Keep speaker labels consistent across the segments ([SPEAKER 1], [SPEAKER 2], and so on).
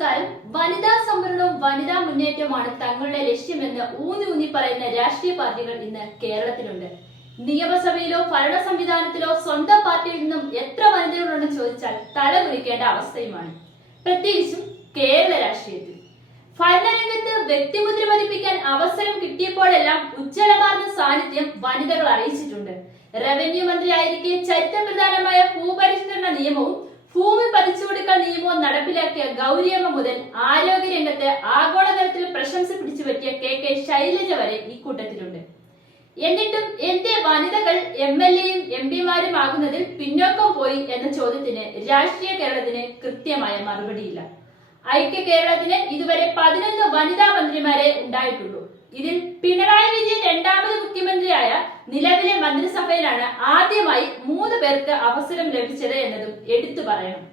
[SPEAKER 1] നമസ്കാരം വനിതാ സംവരണവും വനിതാ മുന്നേറ്റവുമാണ് തങ്ങളുടെ ലക്ഷ്യമെന്ന് ഊന്നി ഊന്നി പറയുന്ന രാഷ്ട്രീയ പാർട്ടികൾ ഇന്ന് കേരളത്തിലുണ്ട്. നിയമസഭയിലോ ഭരണ സംവിധാനത്തിലോ സ്വന്തം പാർട്ടിയിൽ നിന്നും എത്ര വനിതകളുണ്ടെന്ന് ചോദിച്ചാൽ തലമുറിക്കേണ്ട അവസ്ഥയുമാണ്. പ്രത്യേകിച്ചും കേരള രാഷ്ട്രീയത്തിൽ. ഭരണരംഗത്ത് വ്യക്തിമുദ്ര പതിപ്പിക്കാൻ അവസരം കിട്ടിയപ്പോഴെല്ലാം ഉജ്ജ്വലമാർന്ന സാന്നിധ്യം വനിതകൾ അറിയിച്ചിട്ടുണ്ട്. റവന്യൂ മന്ത്രിയായിരിക്കെ ചരിത്രപ്രധാനമായ ഭൂപരിഷ്കരണ നിയമവും ഭൂമി നിയമവും നടപ്പിലാക്കിയ ഗൗരിയമ്മ മുതൽ ആരോഗ്യരംഗത്ത് ആഗോളതലത്തിൽ പ്രശംസ പിടിച്ചു പറ്റിയ കെ കെ ശൈലജ വരെ ഈ കൂട്ടത്തിലുണ്ട്. എന്നിട്ടും എന്റെ വനിതകൾ എം എൽ എയും എം പിമാരും ആകുന്നതിൽ പിന്നോക്കം പോയി എന്ന ചോദ്യത്തിന് രാഷ്ട്രീയ കേരളത്തിന് കൃത്യമായ മറുപടിയില്ല. ഐക്യ കേരളത്തിന് ഇതുവരെ പതിനൊന്ന് വനിതാ മന്ത്രിമാരെ ഉണ്ടായിട്ടുള്ളൂ. ഇതിൽ പിണറായി വിജയൻ രണ്ടാമത് മുഖ്യമന്ത്രിയായ നിലവിലെ മന്ത്രിസഭയിലാണ് ആദ്യമായി മൂന്ന് പേർക്ക് അവസരം ലഭിച്ചത് എന്നതും എടുത്തു പറയണം.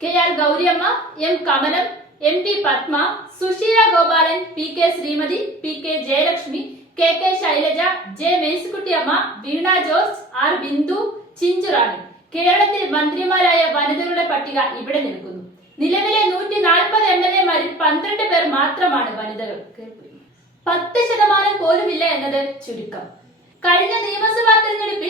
[SPEAKER 1] K R Gouriamma M Kamalam M T Padma Susheela Gopalan P K Sreemathi P K Jayalakshmi K K Shailaja J Mercykuttyamma Veena George R Bindu Chinchurani കേരളത്തിൽ മന്ത്രിമാരായ വനിതകളുടെ പട്ടിക ഇവിടെ നിൽക്കുന്നു. നിലവിലെ നൂറ്റി നാൽപ്പത് എം എൽ എമാരിൽ പന്ത്രണ്ട് പേർ മാത്രമാണ് വനിതകൾ. പത്ത് ശതമാനം പോലുമില്ല എന്നത് ചുരുക്കം. കഴിഞ്ഞ നിയമസഭാ തെരഞ്ഞെടുപ്പിൽ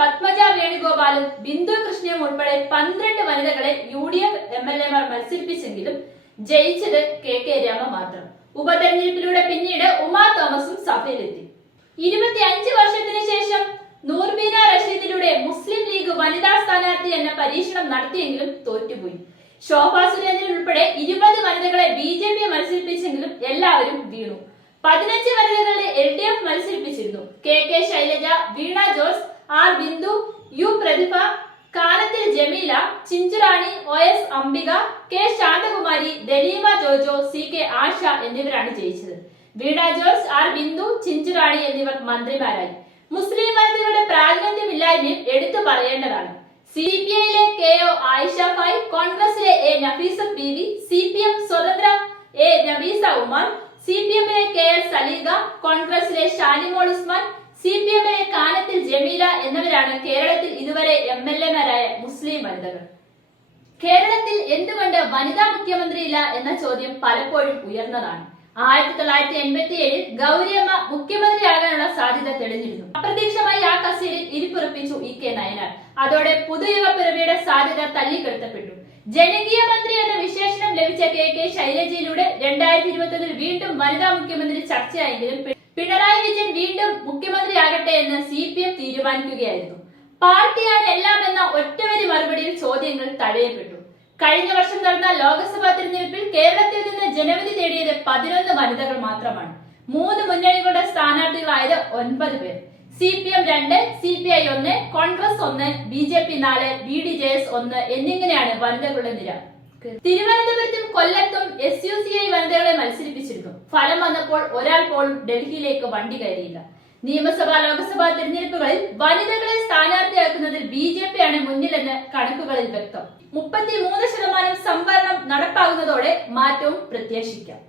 [SPEAKER 1] പത്മജ വേണുഗോപാലും ബിന്ദു കൃഷ്ണയും ഉൾപ്പെടെ പന്ത്രണ്ട് വനിതകളെ U D F M L എമാർ മത്സരിപ്പിച്ചെങ്കിലും ജയിച്ചത് കെ കെ രാമ മാത്രം. ഉപതെരഞ്ഞെടുപ്പിലൂടെ പിന്നീട് ഉമാ തോമസും സഭയിലെത്തി. ഇരുപത്തി അഞ്ച് വർഷത്തിന് ശേഷം നൂർബീന റഷീദിലൂടെ മുസ്ലിം ലീഗ് വനിതാ സ്ഥാനാർത്ഥി എന്ന പരീക്ഷണം നടത്തിയെങ്കിലും തോറ്റുപോയി. ശോഭാ സുരേന്ദ്രൻ ഉൾപ്പെടെ ഇരുപത് വനിതകളെ ബി ജെ പി മത്സരിപ്പിച്ചെങ്കിലും എല്ലാവരും വീണു. പതിനഞ്ച് വനിതകളെ L D F മത്സരിപ്പിച്ചിരുന്നു. K K Shailaja Veena George R Bindu U Prathibha Kanathil Jameela Chinchurani O S Ambika K. Santhakumari Daleema Jojo C K Asha എന്നിവരാണ് ജയിച്ചത്. വീണ ജോർജ് ആർ ബിന്ദു ചിഞ്ചുറാണി എന്നിവർ മന്ത്രിമാരായി. മുസ്ലിം വനിതകളുടെ പ്രാതിനിധ്യമില്ലായ്മയും എടുത്തു പറയേണ്ടതാണ്. സി പി ഐയിലെ കെ ഒ ആയിഷ ഫായ് കോൺഗ്രസിലെ A Nafeesa P V C P M സ്വതന്ത്ര A Nabeesa Umar C P എമ്മിലെ കെ എസ് സലീഗ കോൺഗ്രസിലെ ഷാനിമോൾ ഉസ്മാൻ സി പി എമ്മിലെ കാനത്തിൽ ജമീല എന്നിവരാണ് കേരളത്തിൽ ഇതുവരെ എം എൽ എമാരായ മുസ്ലിം വനിതകൾ. കേരളത്തിൽ എന്തുകൊണ്ട് വനിതാ മുഖ്യമന്ത്രിയില്ല എന്ന ചോദ്യം പലപ്പോഴും ഉയർന്നതാണ്. ആയിരത്തി തൊള്ളായിരത്തി എൺപത്തി ഏഴിൽ ഗൗരിയമ്മ മുഖ്യമന്ത്രിയാകാനുള്ള സാധ്യത തെളിഞ്ഞിരുന്നു. അപ്രതീക്ഷമായി ആ കസേരയിൽ ഇരിപ്പുറപ്പിച്ചു ഇ കെ നയനാർ. അതോടെ പിറവിയുടെ സാധ്യത തല്ലിക്കെടുത്തപ്പെട്ടു. ജനകീയ മന്ത്രി എന്ന വിശേഷണം ലഭിച്ച കെ കെ ശൈലജയിലൂടെ രണ്ടായിരത്തി ഇരുപത്തി വീണ്ടും വനിതാ മുഖ്യമന്ത്രി ചർച്ചയായെങ്കിലും പിണറായി വിജയൻ വീണ്ടും മുഖ്യമന്ത്രിയാകട്ടെ എന്ന് സി പി എം തീരുമാനിക്കുകയായിരുന്നു. പാർട്ടിയാണ് എല്ലാം എന്ന ഒറ്റവരി മറുപടിയിൽ ചോദ്യങ്ങൾ തടയപ്പെട്ടു കഴിഞ്ഞ വർഷം നടന്ന ലോക്സഭാ തിരഞ്ഞെടുപ്പിൽ കേരളത്തിൽ നിന്ന് ജനവിധി തേടിയത് പതിനൊന്ന് വനിതകൾ മാത്രമാണ്. മൂന്ന് മുന്നണികളുടെ സ്ഥാനാർത്ഥികളായത് ഒൻപത് പേർ. സി പി എം രണ്ട് സി പി ഐ ഒന്ന് കോൺഗ്രസ് ഒന്ന് ബി ജെ പി നാല് ബി ഡി ജെ എസ് ഒന്ന് എന്നിങ്ങനെയാണ് വനിതകളുടെ നിര. തിരുവനന്തപുരത്തും കൊല്ലത്തും എസ് യു സി ഐ വനിതകളെ മത്സരിപ്പിച്ചിരുന്നു. ഫലം വന്നപ്പോൾ ഒരാൾ പോലും ഡൽഹിയിലേക്ക് വണ്ടി കയറിയില്ല. നിയമസഭാ ലോക്സഭാ തിരഞ്ഞെടുപ്പുകളിൽ വനിതകളെ സ്ഥാനാർത്ഥിയാക്കുന്നതിൽ ബി ജെ പി ആണ് മുന്നിലെന്ന് കണക്കുകളിൽ വ്യക്തം. മുപ്പത്തി മൂന്ന് ശതമാനം സംവരണം നടപ്പാകുന്നതോടെ മാറ്റവും പ്രത്യാശിക്കാം.